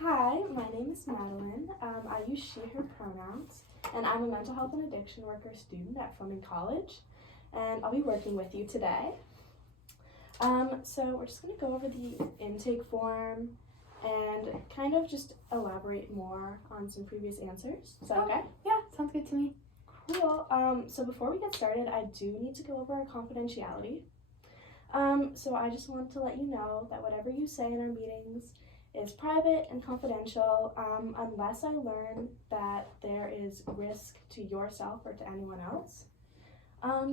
Hi, my name is Madeline. I use she, her pronouns, and I'm a mental health and addiction worker student at Fleming College, and I'll be working with you today. So we're just going to go over the intake form and kind of just elaborate more on some previous answers. Is that okay? Yeah, sounds good to me. Cool. So before we get started, I do need to go over our confidentiality. So I just want to let you know that whatever you say in our meetings is private and confidential unless I learn that there is risk to yourself or to anyone else.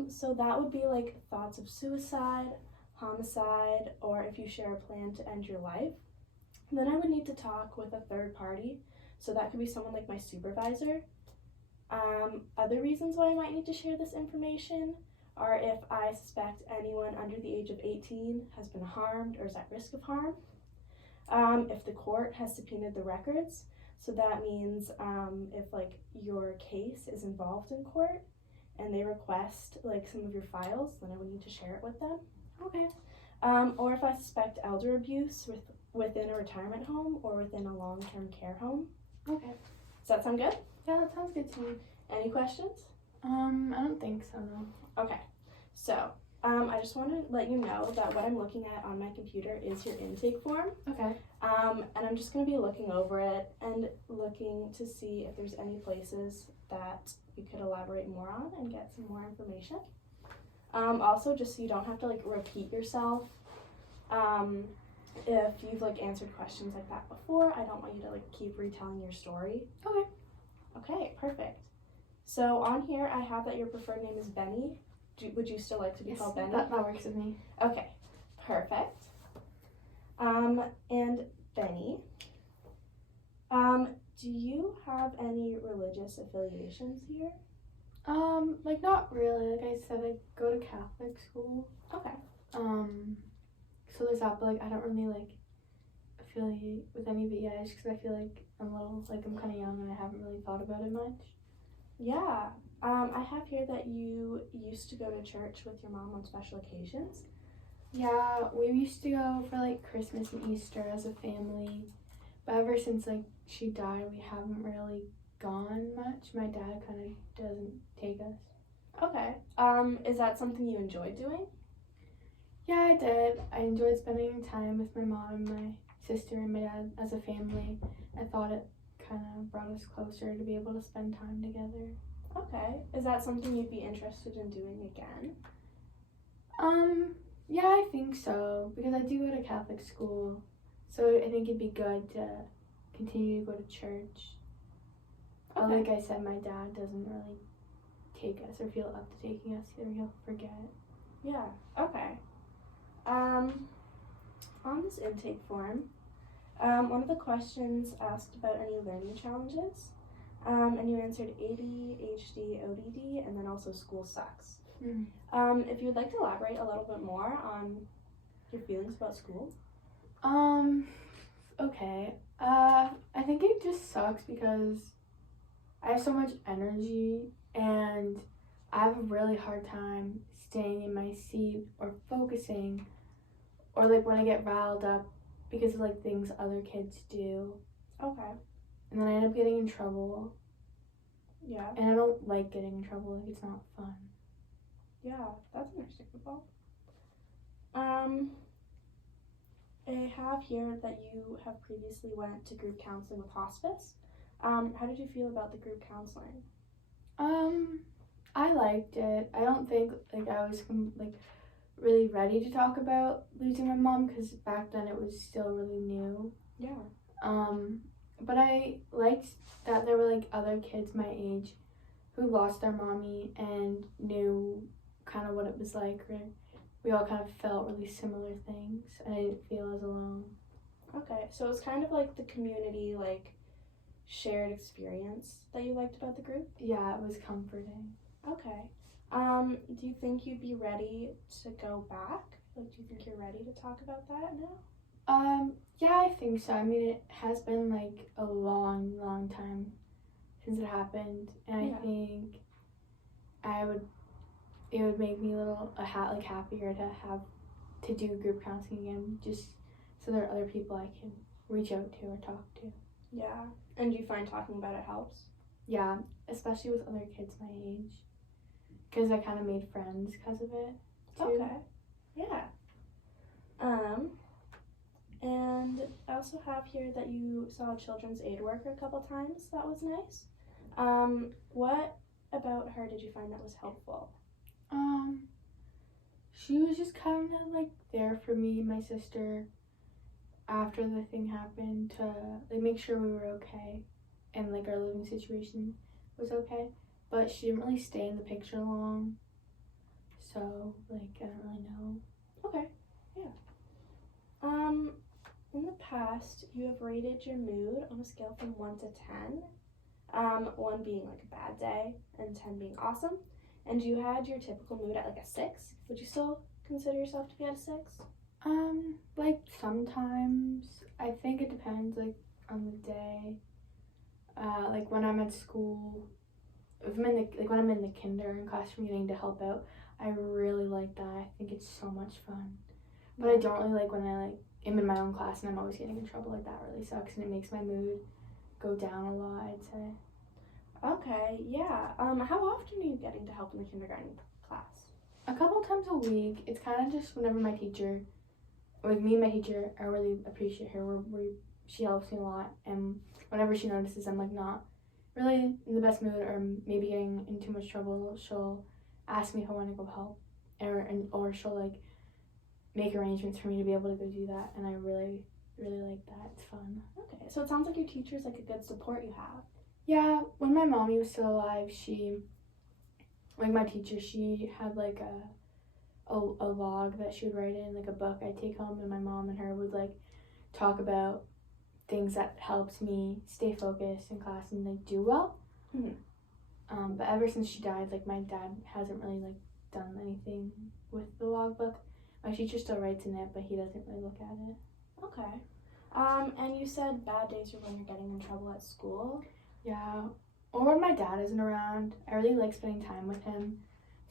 So that would be like thoughts of suicide, homicide, or if you share a plan to end your life. And then I would need to talk with a third party. So that could be someone like my supervisor. Other reasons why I might need to share this information are if I suspect anyone under the age of 18 has been harmed or is at risk of harm. If the court has subpoenaed the records, so that means if like your case is involved in court and they request like some of your files, then I would need to share it with them. Okay. Or if I suspect elder abuse within a retirement home or within a long-term care home. Okay. Does that sound good? Yeah, that sounds good to me. Any questions? I don't think so, no. Okay. So, I just want to let you know that what I'm looking at on my computer is your intake form. Okay. And I'm just going to be looking over it and looking to see if there's any places that you could elaborate more on and get some more information. Also, just so you don't have to like repeat yourself, if you've like answered questions like that before, I don't want you to like keep retelling your story. Okay. Okay, perfect. So on here, I have that your preferred name is Benny. Would you still like to be called Benny? That works with me. Okay, perfect. And Benny, do you have any religious affiliations here? Like not really. Like I said, I go to Catholic school. Okay. So there's that, but like I don't really like affiliate with any of it yet, just because I feel like I'm kind of young and I haven't really thought about it much. Yeah. I have here that you used to go to church with your mom on special occasions. Yeah, we used to go for like Christmas and Easter as a family, but ever since like she died, we haven't really gone much. My dad kind of doesn't take us. Okay. Is that something you enjoyed doing? Yeah, I did. I enjoyed spending time with my mom, my sister, and my dad as a family. I thought it kind of brought us closer to be able to spend time together. Okay. Is that something you'd be interested in doing again? Yeah, I think so, because I do go to Catholic school, so I think it'd be good to continue to go to church. Okay. Like I said, my dad doesn't really take us or feel up to taking us, or he'll forget. Yeah, okay. On this intake form, one of the questions asked about any learning challenges, and you answered ADHD, ODD, and then also school sucks. If you would like to elaborate a little bit more on your feelings about school. Okay. I think it just sucks because I have so much energy and I have a really hard time staying in my seat or focusing, or like when I get riled up because of like things other kids do. Okay. And then I end up getting in trouble. Yeah. And I don't like getting in trouble, like it's not fun. Yeah, that's understandable. I have here that you have previously went to group counseling with hospice. How did you feel about the group counseling? I liked it. I don't think like I was like really ready to talk about losing my mom because back then it was still really new. Yeah. But I liked that there were like other kids my age who lost their mommy and knew kind of what it was like, or we all kind of felt really similar things and I didn't feel as alone. Okay, so it's kind of like the community, like, shared experience that you liked about the group? Yeah, it was comforting. Okay. Do you think you'd be ready to go back? Like, do you think you're ready to talk about that now? Yeah, I think so. I mean, it has been like a long time since it happened, and Yeah. I think it would make me a little happier to have to do group counseling again, just so there are other people I can reach out to or talk to. Yeah. And do you find talking about it helps? Yeah, especially with other kids my age. Because I kind of made friends because of it, too. Okay. Yeah. And I also have here that you saw a children's aid worker a couple times. That was nice. What about her did you find that was helpful? She was just kind of like there for me and my sister after the thing happened to like make sure we were okay and like our living situation was okay. But she didn't really stay in the picture long, so like I don't really know. Okay. Yeah. In the past, you have rated your mood on a scale from 1 to 10. 1 being like a bad day and 10 being awesome. And you had your typical mood at like a 6. Would you still consider yourself to be at a 6? Like sometimes I think it depends like on the day. Like when I'm at school, if I'm in the like when I'm in the kindergarten classroom getting to help out, I really like that. I think it's so much fun. But I don't really like when I like am in my own class and I'm always getting in trouble. Like that really sucks and it makes my mood go down a lot, I'd say. Okay, yeah. How often are you getting to help in the kindergarten class? A couple times a week. It's kind of just whenever my teacher, like me and my teacher, I really appreciate her. She helps me a lot, and whenever she notices I'm like not really in the best mood or maybe getting in too much trouble, she'll ask me if I want to go help, or she'll like make arrangements for me to be able to go do that, and I really like that. It's fun. Okay, so it sounds like your teacher's like a good support you have. Yeah, when my mommy was still alive, like my teacher, she had like a log that she would write in, like a book I'd take home, and my mom and her would like talk about things that helped me stay focused in class and like do well. Mm-hmm. But ever since she died, like my dad hasn't really like done anything with the logbook. My teacher still writes in it, but he doesn't really look at it. Okay. And you said bad days are when you're getting in trouble at school. Yeah, or when my dad isn't around. I really like spending time with him,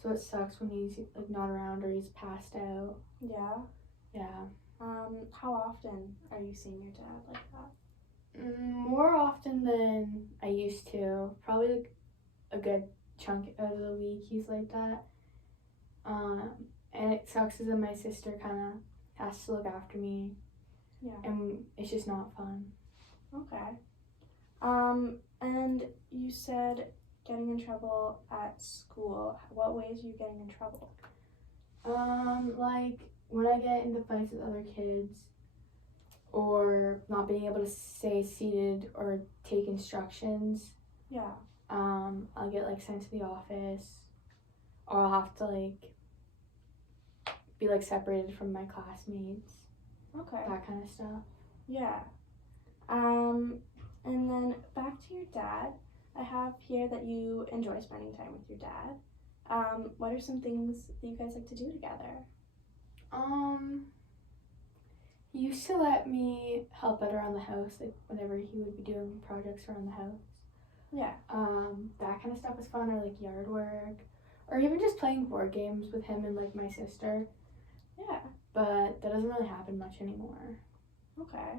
so it sucks when he's like not around or he's passed out. Yeah. Yeah. How often are you seeing your dad like that? More often than I used to. Probably like a good chunk of the week he's like that. And it sucks because then my sister kind of has to look after me. Yeah. And it's just not fun. Okay. And you said getting in trouble at school. What ways are you getting in trouble? Like when I get into fights with other kids or not being able to stay seated or take instructions. Yeah. I'll get like sent to the office or I'll have to like be like separated from my classmates. Okay. That kind of stuff. Yeah. And then back to your dad. I have here that you enjoy spending time with your dad. What are some things that you guys like to do together? He used to let me help out around the house, like whenever he would be doing projects around the house. Yeah. That kind of stuff was fun, or like yard work, or even just playing board games with him and like my sister. Yeah. But that doesn't really happen much anymore. Okay.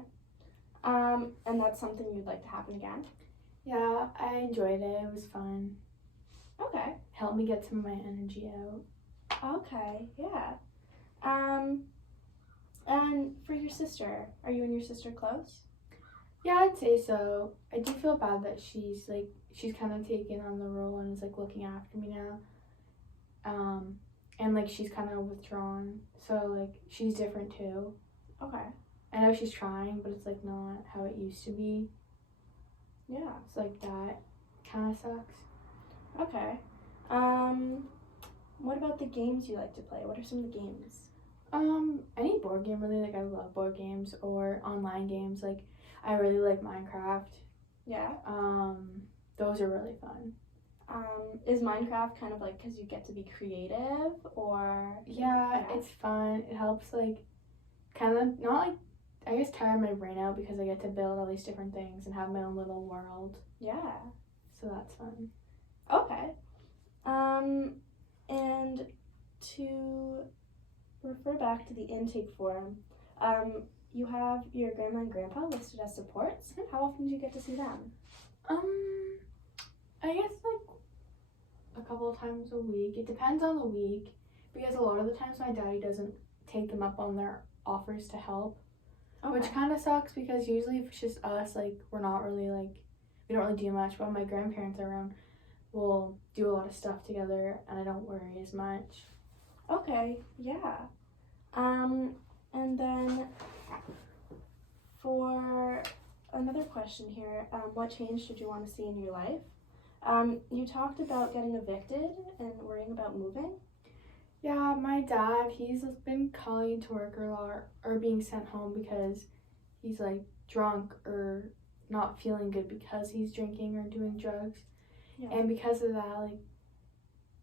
And that's something you'd like to happen again? Yeah, I enjoyed it. It was fun. Okay. Helped me get some of my energy out. Okay, yeah. And for your sister, are you and your sister close? Yeah, I'd say so. I do feel bad that she's kind of taken on the role and is like looking after me now. And like she's kind of withdrawn, so like she's different too. Okay. I know she's trying, but it's like not how it used to be. Yeah. It's like that kind of sucks. Okay. What about the games you like to play? What are some of the games? Any board game really. Like I love board games or online games. Like I really like Minecraft. Yeah. Those are really fun. Is Minecraft kind of like because you get to be creative or? Yeah, it's fun. It helps like kind of not like I guess tire my brain out because I get to build all these different things and have my own little world. Yeah. So that's fun. Okay. And to refer back to the intake form, you have your grandma and grandpa listed as supports. How often do you get to see them? I guess like a couple of times a week. It depends on the week because a lot of the times my daddy doesn't take them up on their offers to help, which kind of sucks because usually if it's just us, like we don't really do much. But when my grandparents are around, we'll do a lot of stuff together, and I don't worry as much. Okay, yeah. And then for another question here, what change did you want to see in your life? You talked about getting evicted and worrying about moving. Yeah, my dad, he's been calling to work a lot or being sent home because he's like drunk or not feeling good because he's drinking or doing drugs. Yeah. And because of that, like,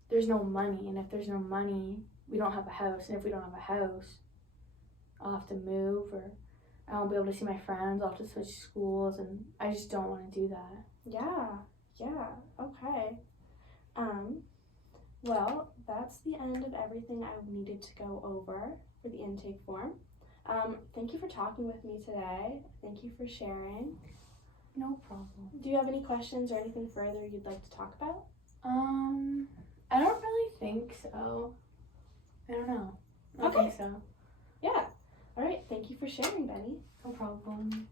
there's no money. And if there's no money, we don't have a house. And if we don't have a house, I'll have to move or I won't be able to see my friends. I'll have to switch schools. And I just don't want to do that. Yeah, okay. Well, that's the end of everything I needed to go over for the intake form. Thank you for talking with me today. Thank you for sharing. No problem. Do you have any questions or anything further you'd like to talk about? I don't really think so. I don't know. I don't think so. Yeah. All right. Thank you for sharing, Benny. No problem.